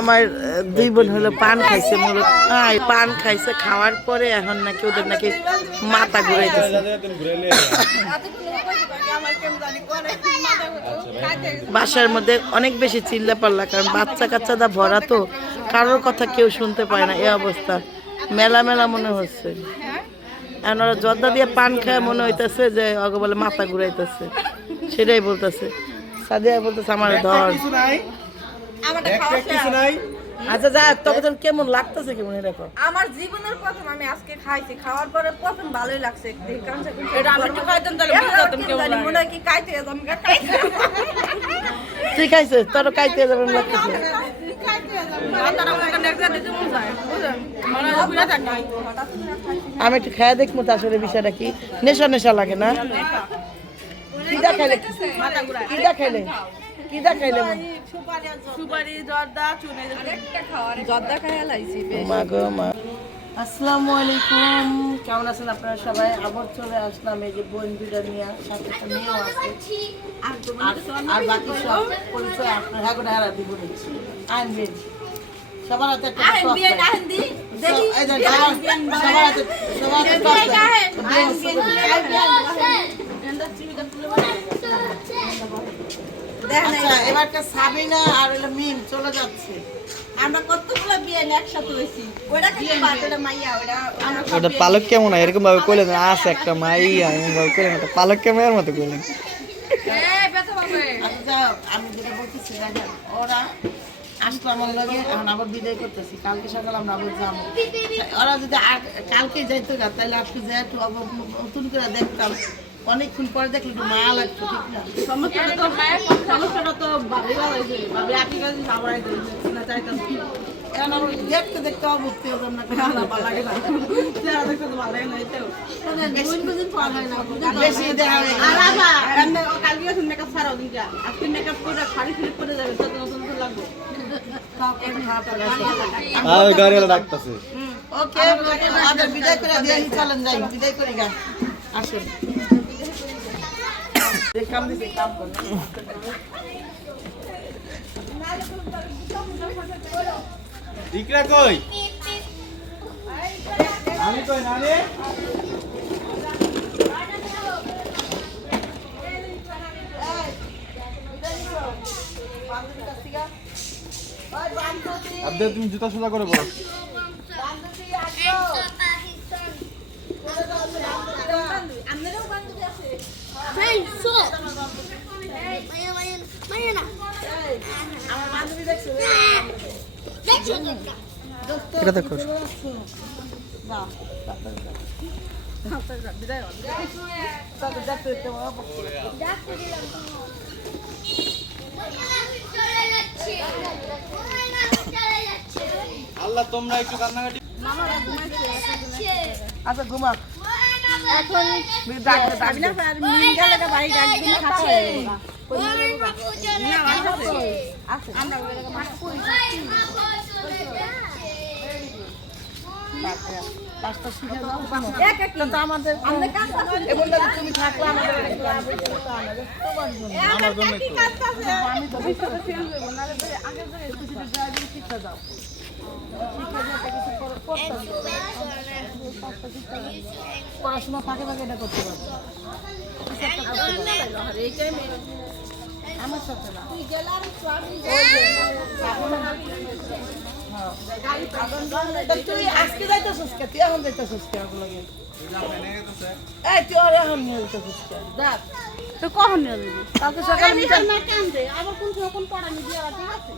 আমার দুই বোন হলো পান খাইছে মূলত। পান খাইছে, খাওয়ার পরে এখন নাকি ওদের নাকি মাথা ঘুরাইতেছে। বাসার মধ্যে অনেক বেশি চিল্লা পাল্লা, কারণ বাচ্চা কাচ্চাদা ভরা তো, কারোর কথা কেউ শুনতে পায় না এই অবস্থা। মেলা মেলা মনে হচ্ছে। এখন ওরা জর্দা দিয়ে পান খায়, মনে হইতেছে যে অগে বলে মাথা ঘুরাইতেছে। সেটাই বলতেছে। সাদিয়া বলতেছে, আমার ধর। আচ্ছা যা তখন কেমন লাগতেছে কেমন এরকম আমার জীবনের প্রথম আমি আজকে খাইছি খাওয়ার পরে প্রথম ভালোই লাগছে দেখে এটা আমি একটু খাইতাম তাহলে বুঝে কেমন লাগে। মনে কি খাইতে যেতাম খাইতে ঠিক আছে তোর কাইতে যাবেন লাগতেছে। মন? মনে হয়। আমি একটু খেয়ে দেখব তো আসলে বিষয়টা কি। নেশা নেশা লাগে না? মাথা ঘুরায়। কিদা খাইলে কিদা সুপারি জর্দা চুনে জর্দা। খাইয়া লাইছি মা গো মা। আসসালামু আলাইকুম। কেমন আছেন আপনারা সবাই? আবার চলে আসলাম এই যে বোন নিয়ে সাথে একটা মেয়েও আছে। আর- আর বাকি সব পরিচয় আপনার হ্যাঁ গোটা হারা দিব দিচ্ছি আনবেন সবার হাতে একটা। তো, সবার হাতে সবার হাতে টপ আছে। বিয়ের আচ্ছা এবারটা সাবিনা আর হলো মিম চলে যাচ্ছে। আমরা কতগুলো বিয়ে একসাথে হয়েছি? ওটা কিন্তু বাটের মাইয়া ওটা ওটা পালক কেমন হয়? এরকম ভাবে কইলেন আছে একটা মাইয়া এমন ভাবে কইলেন ওটা পালক কেমন এর মতো কইলেন। আচ্ছা যাও, আমি যেটা বলতেছি দেখেন ওরা আসতো আমার লগে এখন আবার বিদায় করতেছি। কালকে সকালে আমরা আবার যাব ওরা যদি কালকে যাইতো না তাহলে আজকে যাই একটু আবার নতুন করে দেখতাম অনেকক্ষণ পরে দেখলে একটু মায়া লাগতো ঠিক না। সমস্যাটা তো সমস্যাটা তো ভাবি হয়েছে। ভাবি একই কাছে সাবড়াই না চাইতাম এখন আবার দেখতে দেখতে অবুক্তি হতাম না না ভালো লাগে না। চেহারা দেখতে তো ভালো লাগে না এতেও বেশি দেখা হয় আর আবার কালকে গেছেন মেকআপ ছাড়াও দিনটা। আজকে মেকআপ করে শাড়ি ফিলিপ করে যাবে তত নতুন নতুন লাগবে। আর গাড়িওয়ালা ডাকতাছে। ওকে বিদায় করে দিয়ে চলেন যাই বিদায় করে গা। আসেন। যে কাম দিছে কাম করুন ইকরা কই? আমি কই নানি? তুমি জুতা সোজা করে বলো। এটা দেখো। আল্লাহ তোমরা একটু কান্নাকাটি আচ্ছা ঘুমা ভাবি না আর গেলে তো বাড়ি একদিন খাচ্ছে কাজটা শিখে যাও তো তো আমাদের তুমি থাকলে। আমার জন্য আমি তো হইব না পড়াশোনা ফাঁকে ফাঁকে এটা করতে পারবে। আমার সাথে না। তুই আজকে যাইতেছিস কে? তুই এখন যাইতেছিস কে ওগুলো এই তুই আর এখন নিয়ে যাইতেছিস কে? দেখ। তো কখন নিয়ে যাবি? কালকে সকালে আবার কোন কোন পড়া নিয়ে ঠিক আছে?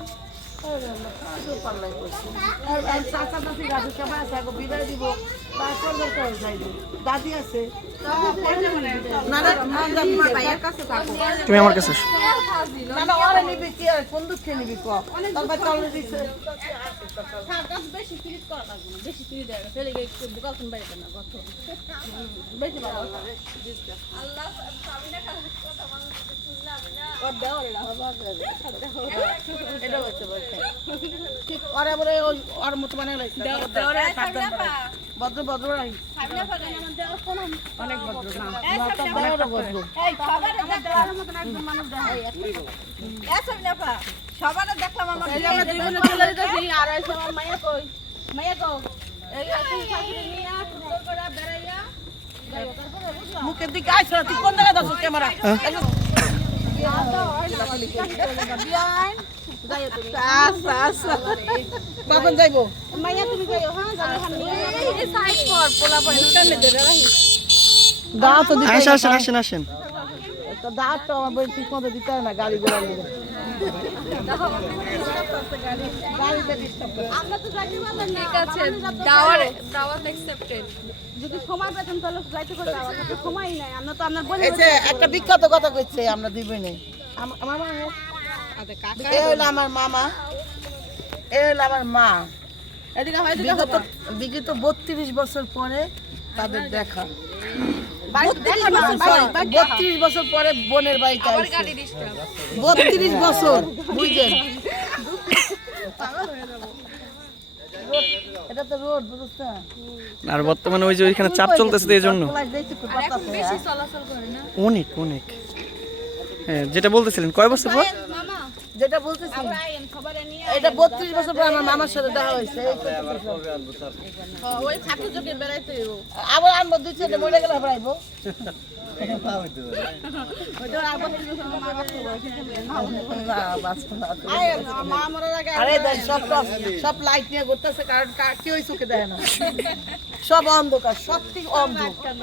তুমি আমার কাছে আসো। না না ওরা নিবি কি আর কোন দুঃখে নিবি এটা হচ্ছে ঠিক ওরা বলে ওই ওর মতো মানে ভদ্র ভদ্র অনেক ভদ্র না। ভদ্র। সবার দেখলাম। মানুষ দেখায় এই সব নেপা সবার দেখলাম আমার মাইয়া কই? মাইয়া মুখের দিকে তুই কোন জায়গায় ক্যামেরা? আচ্ছা আচ্ছা কখন যাইবো। মাইয়া তুমি যাইও হ্যাঁ যাবে হান এই সাইড পর পোলা পড়ে কানে ধরে রাখি। দাও তো দিতে আসেন আসেন আসেন আসেন দাও আমার বই ঠিক মতো দিতে না গাড়ি ঘোড়া নিয়ে। নাই। একটা বিখ্যাত কথা কইছে আমরা দুই বোনে আমার মা এ হলো আমার মামা। এ হলো আমার মা। বিগত বিগত বত্রিশ বছর পরে তাদের দেখা। বত্রিশ বছর পরে বোনের বাড়িতে বত্রিশ বছর বুঝলেন? এটা তো রোড বুঝছ না আর বর্তমানে ওই যে ওইখানে চাপ চলতেছে এই জন্য। অনেক অনেক। হ্যাঁ যেটা বলতেছিলেন কয় বছর পর? যেটা বলতেছি এটা বত্রিশ বছর পর আমার মামার সাথে দেখা হয়েছে। আবার আনব দুই চারটে মরে গেলে আবার আইবো। সব সব লাইট নিয়ে ঘুরতেছে কারণ কা- কেউই চোখে দেয় না। সব অন্ধকার সব ঠিক অন্ধ বল। হ্যাঁ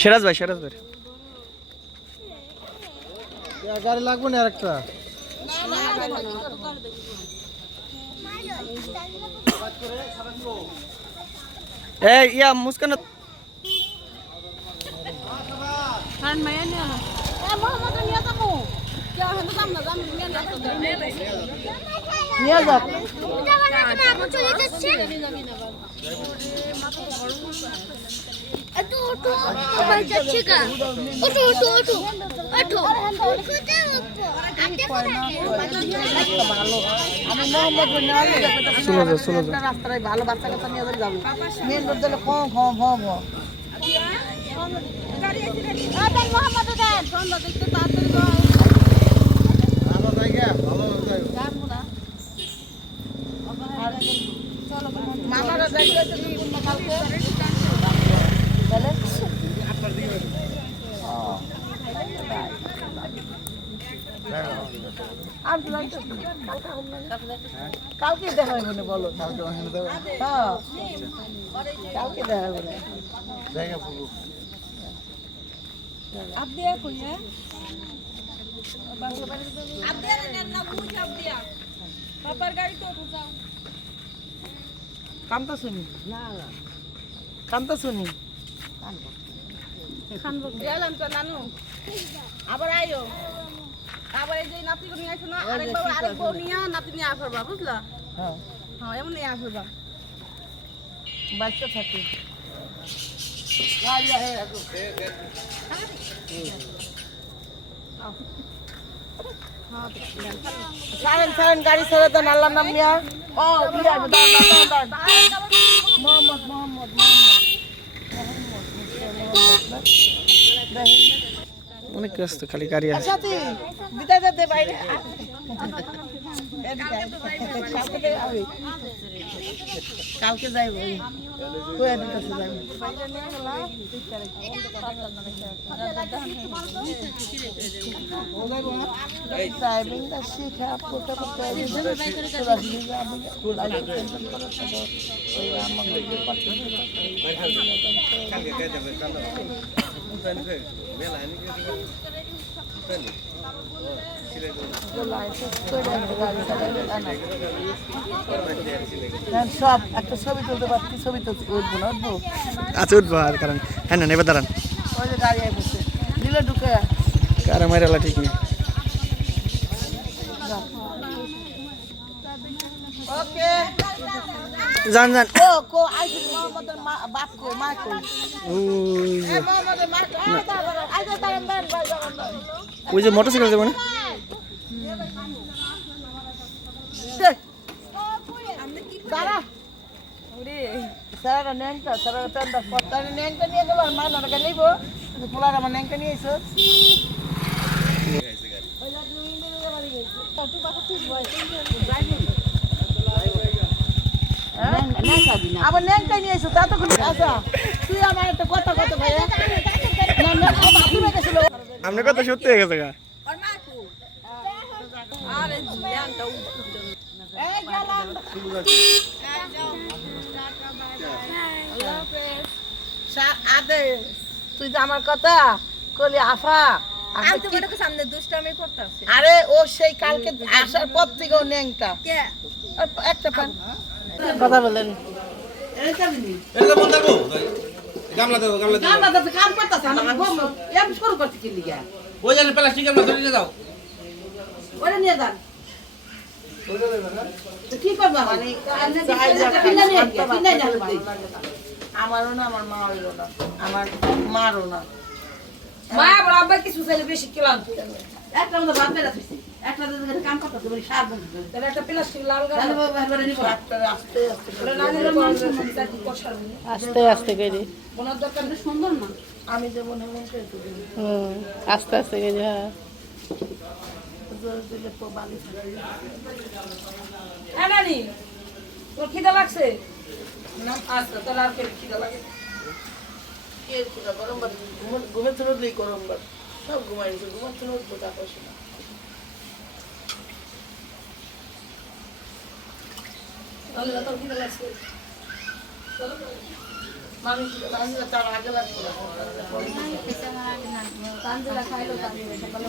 সেরাজ ভাই সেরাজ ভাই। গাড়ি লাগবে না আরেকটা? এই ইয়া মুস্কান কারণ মায়া নিয়ে না এ মোহাম্মদ নিয়ে যাব নিয়ে যাও, চলে ভালো বাচ্চা কাচ্চা নিয়ে যাবে যাবে মেন রোড দিলে কম কম কম মোহাম্মদ দেন সন্ধ্যা দেখতে তাড়াতাড়ি যাও ভালো জায়গা ভালো জায়গা মামারা দেখলে তো দুপুর না কালকে তাহলে আর। তো লাগছে কালকে দেখা হবে না হ্যাঁ না কামতা শুনি শুনি গেলাম তো নানু। আবার আইও। আবার এই যে নাতি নিয়ে আসো না আরেক বউ আরেক বউ নিয়ে নাতি নিয়ে আসবা বুঝলা? হ্যাঁ। হ্যাঁ এমন নিয়ে আসবা। বাচ্চা থাকে। সারেন সারেন গাড়ি ছেড়ে দেন আল্লাহর নাম নিয়ে ও মোহাম্মদ মোহাম্মদ অনেক ব্যস্ত খালি গাড়ি আছে। বিদায় দিতে বাইরে। কালকে দিতেছে যাইব শিখে করতে করতে সব একটা ছবি তুলতে পারছি ছবি তুলতে উঠবো না উঠবো। আচ্ছা উঠবো আর কারণ হ্যাঁ না এবার দাঁড়ান। ওই যে গাড়ি আসছে দিলে ঢুকে কারে মাইরালা ঠিক নেই। ওকে। ও কো মোহাম্মদের মা বাপ কো মা কো। ওই যে। মোহাম্মদের মা ওই যে মোটরসাইকেল যাবে না দাঁড়া। সারা ন্যাংটা সারা টেন্ডা পত্তারে ন্যাংটা নিয়ে গেল আর মা নাটকে নিব। পোলার আমার ন্যাংটা নিয়ে এসো। আবার ন্যাংটা নিয়ে এসো তা তো আচ্ছা তুই আমার একটা কথা কথা ভাইয়া? আপনি কথা সত্যি হয়ে গেছে গা এই গেলাম সা- আদে তুই যে আমার কথা কলি আফা আরে ও সেই কালকে আসার পর থেকে ও ন্যাংটা একটা কথা বলেন। এটা বন্ধ গামলা দাও গামলা দাও। কাম করতে কাম করতেছে বম এম শুরু করতে কি লিগা ওই জানি প্লাস্টিকের মাছ নিয়ে যাও। ওরে নিয়ে যান। তো কি করব? মানে। আমারও না আমার মা হইল না আমার মারও না। মা আব্বা কিছু চাইলে বেশি কিলাম একটা মতো বেড়া কাম মানে সার তাহলে প্লাস্টিক লাল আস্তে আস্তে করে। আস্তে আস্তে করে। দরকার সুন্দর না। আমি তুলি আস্তে আস্তে করে হ্যাঁ। জোর দিলে তো বালি হ্যাঁ নানি তোর খিদা লাগছে? না আচ্ছা তোর আর খিদা লাগে কে ছিল গরম ভাত ঘুমে- ঘুমে দিই গরম ভাত সব ঘুমাই দিচ্ছে ঘুমে উঠবো তারপর তাহলে তোর খিদা আগে লাগতো না তানজিলা খাইলো তানজিলা সকালে।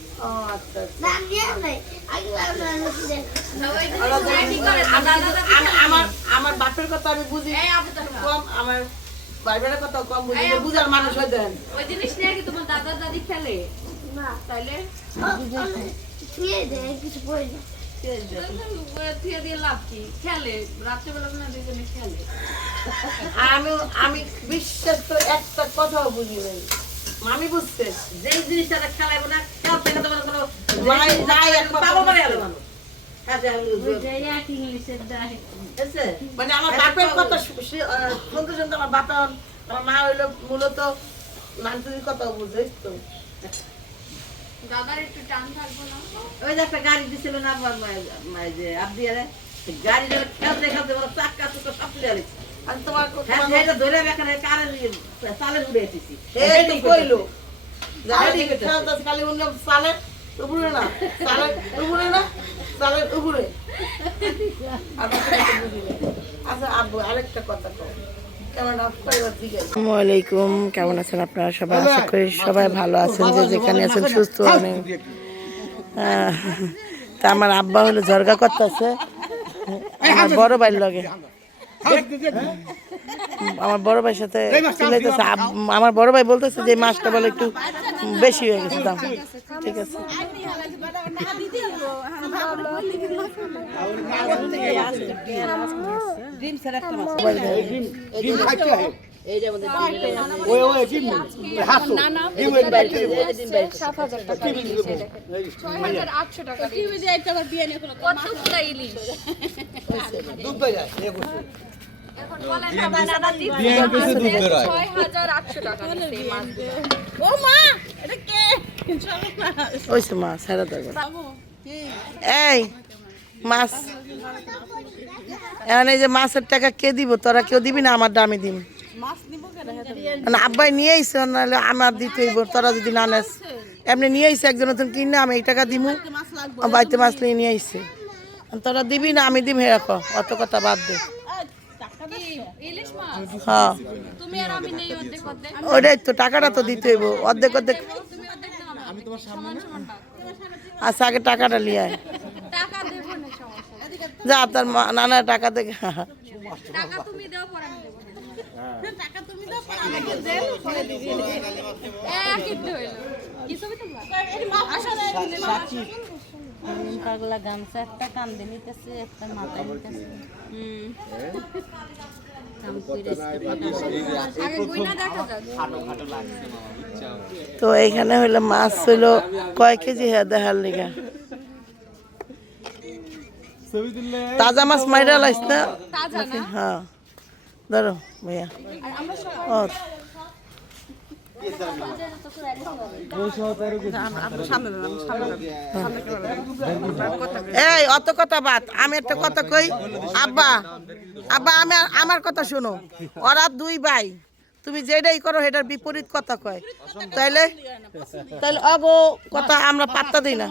আমার বাপের কথা আমি বুঝি কম আমার বাইবেলের কথা কম বুঝি। বুঝার মানুষ হয়ে দেন ওই জিনিস নিয়ে কি তোমার দাদা দাদি খেলে? না। আমি আমি বিশ্বাস করে একটা কথাও বুঝি নাই। আমি বুঝতে যেই জিনিসটা খেলাইবো না খেলতে না তোমার কোনো নাই নাই এক পাগল করে গেল মানুষ। কাজে আমি বুঝছে? মানে আমার বাপের আমার আমার মা হইল মূলত কথা বুঝে তো। দাদার একটু টান থাকব না? ওই যে একটা গাড়ি দিছিল না আমার যে খেলতে খেলতে বড় চাক্কা চুক্কা সব তুলে হ্যাঁ বুঝি না। আচ্ছা আরেকটা কথা কেমন আছেন আপনারা সবাই? আশা করি সবাই ভালো আছেন যে যেখানে আছেন সুস্থ আছেন আহ, তা আমার আব্বা হলো ঝরগা করতেছে। আমার বড় ভাইয়ের লগে। আমার বড় ভাইয়ের সাথে চিল্লাইতেছে আমার বড় ভাই বলতেছে যে মাছটা বলে একটু বেশি হয়ে গেছে দাম। ঠিক আছে টাকা। এই মাছ সারা দেবে এই মাছ। এখন এই যে মাছের টাকা কে দিব? তোরা কেউ দিবি না? আমার দামে দিম। না আব্বাই নিয়ে আইসে নাহলে আমার দিতে হইব। তোরা যদি না নেস। এমনি নিয়ে আইসে একজন নতুন কিনে আমি এই টাকা দিমু। আমার বাড়িতে মাছ নিয়ে নিয়ে আইসে তোরা দিবি না আমি দিম হে রাখো। অত কথা বাদ দে। হ্যাঁ তুমি আর আমি নেই অর্ধেক অর্ধেক ওইটাই তো টাকাটা তো দিতে হইব অর্ধেক অর্ধেক। আচ্ছা আগে টাকাটা নিয়ে আয় টাকা দেবো না সমস্যা যা তার মা নানা টাকা দেখে টাকা পাগলা গামছা একটা কান্দে নিতেছে একটা মাথায় নিতেছে। তো এইখানে হইল মাছ ছিল কয় কেজি হ্যাঁ দেখার লিগা? তাজা মাছ মাইরা লাইস না? তাজা না? হ্যাঁ। ধরো ভাইয়া। ও। এই, অত কথা বাদ। আমি একটা কথা কই? আব্বা আব্বা, আমি আমার কথা শোনো। ওরা দুই ভাই। তুমি যেটাই করো, সেটার বিপরীত কথা কয়। তাইলে? তাইলে অগো কথা আমরা পাত্তা দিই না।